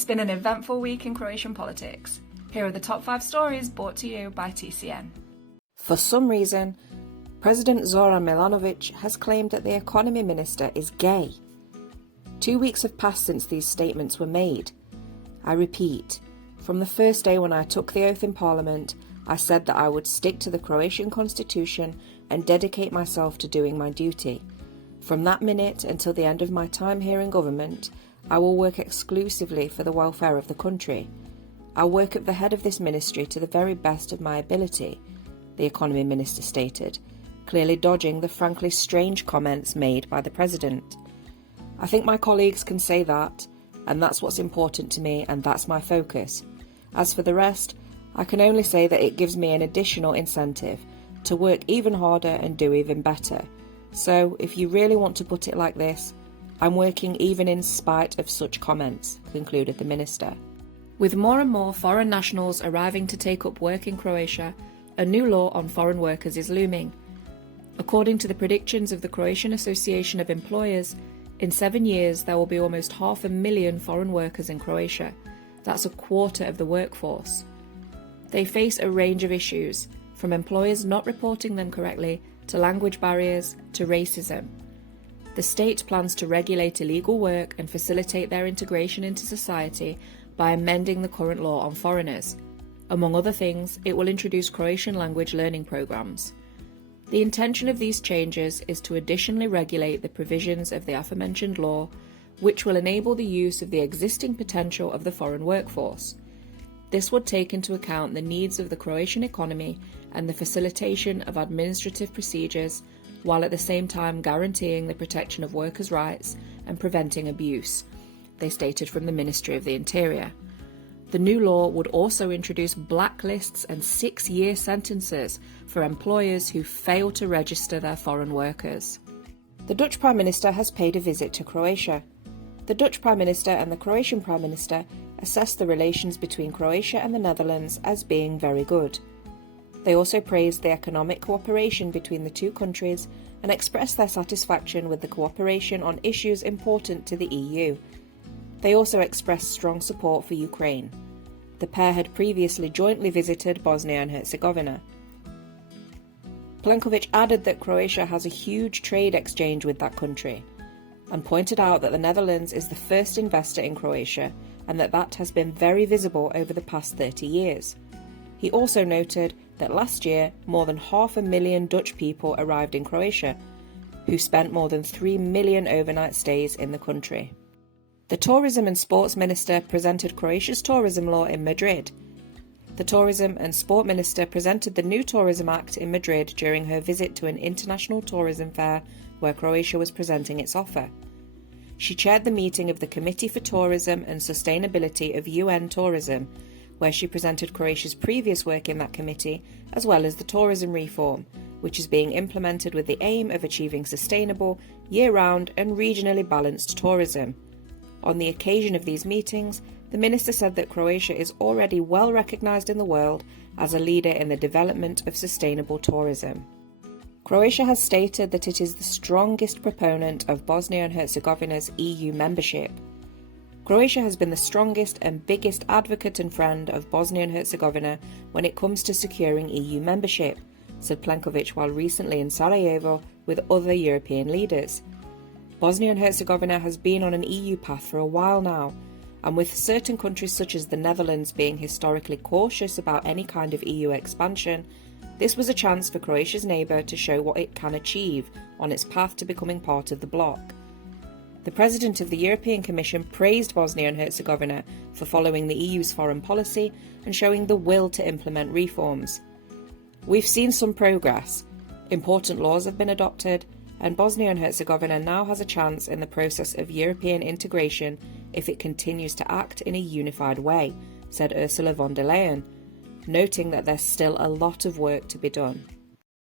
It's been an eventful week in Croatian politics. Here are the top 5 stories brought to you by TCN. For some reason, President Zoran Milanovic has claimed that the economy minister is gay. 2 weeks have passed since these statements were made. I repeat, from the first day when I took the oath in Parliament, I said that I would stick to the Croatian constitution and dedicate myself to doing my duty. From that minute until the end of my time here in government, I will work exclusively for the welfare of the country. I'll work at the head of this ministry to the very best of my ability, the economy minister stated, clearly dodging the frankly strange comments made by the president. I think my colleagues can say that, and that's what's important to me, and that's my focus. As for the rest, I can only say that it gives me an additional incentive to work even harder and do even better. So, if you really want to put it like this, I'm working even in spite of such comments, concluded the minister. With more and more foreign nationals arriving to take up work in Croatia, a new law on foreign workers is looming. According to the predictions of the Croatian Association of Employers, in 7 years there will be almost 500,000 foreign workers in Croatia. That's a quarter of the workforce. They face a range of issues, from employers not reporting them correctly, to language barriers, to racism. The state plans to regulate illegal work and facilitate their integration into society by amending the current law on foreigners. Among other things, it will introduce Croatian language learning programs. The intention of these changes is to additionally regulate the provisions of the aforementioned law, which will enable the use of the existing potential of the foreign workforce. This would take into account the needs of the Croatian economy and the facilitation of administrative procedures, while at the same time guaranteeing the protection of workers' rights and preventing abuse, they stated from the Ministry of the Interior. The new law would also introduce blacklists and 6-year sentences for employers who fail to register their foreign workers. The Dutch Prime Minister has paid a visit to Croatia. The Dutch Prime Minister and the Croatian Prime Minister assessed the relations between Croatia and the Netherlands as being very good. They also praised the economic cooperation between the two countries and expressed their satisfaction with the cooperation on issues important to the EU. They also expressed strong support for Ukraine. The pair had previously jointly visited Bosnia and Herzegovina. Plenković added that Croatia has a huge trade exchange with that country, and pointed out that the Netherlands is the first investor in Croatia and that has been very visible over the past 30 years. He also noted that last year more than 500,000 Dutch people arrived in Croatia, who spent more than 3 million overnight stays in the country. The Tourism and Sports Minister presented Croatia's tourism law in Madrid. The Tourism and Sport Minister presented the new Tourism Act in Madrid during her visit to an international tourism fair where Croatia was presenting its offer. She chaired the meeting of the Committee for Tourism and Sustainability of UN Tourism, where she presented Croatia's previous work in that committee, as well as the tourism reform, which is being implemented with the aim of achieving sustainable, year-round and regionally balanced tourism. On the occasion of these meetings, the minister said that Croatia is already well recognised in the world as a leader in the development of sustainable tourism. Croatia has stated that it is the strongest proponent of Bosnia and Herzegovina's EU membership. Croatia has been the strongest and biggest advocate and friend of Bosnia and Herzegovina when it comes to securing EU membership, said Plenković while recently in Sarajevo with other European leaders. Bosnia and Herzegovina has been on an EU path for a while now, and with certain countries such as the Netherlands being historically cautious about any kind of EU expansion, this was a chance for Croatia's neighbour to show what it can achieve on its path to becoming part of the bloc. The President of the European Commission praised Bosnia and Herzegovina for following the EU's foreign policy and showing the will to implement reforms. We've seen some progress. Important laws have been adopted, and Bosnia and Herzegovina now has a chance in the process of European integration if it continues to act in a unified way, said Ursula von der Leyen, noting that there's still a lot of work to be done.